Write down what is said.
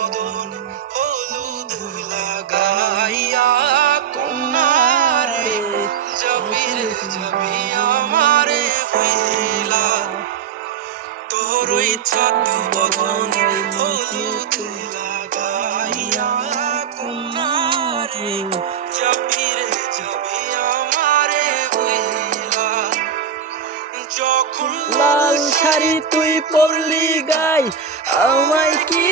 বদন হলুদ লাগাইয়া কন্যারে যাবি রে যাবি আমারে হইলা তোর ওই চাঁদু বদন হলুদ লাগাইয়া কন্যারে যাবি রে যাবি আমারে হইলা যখন লাল শাড়ি তুই পরলি গাই আমায় কি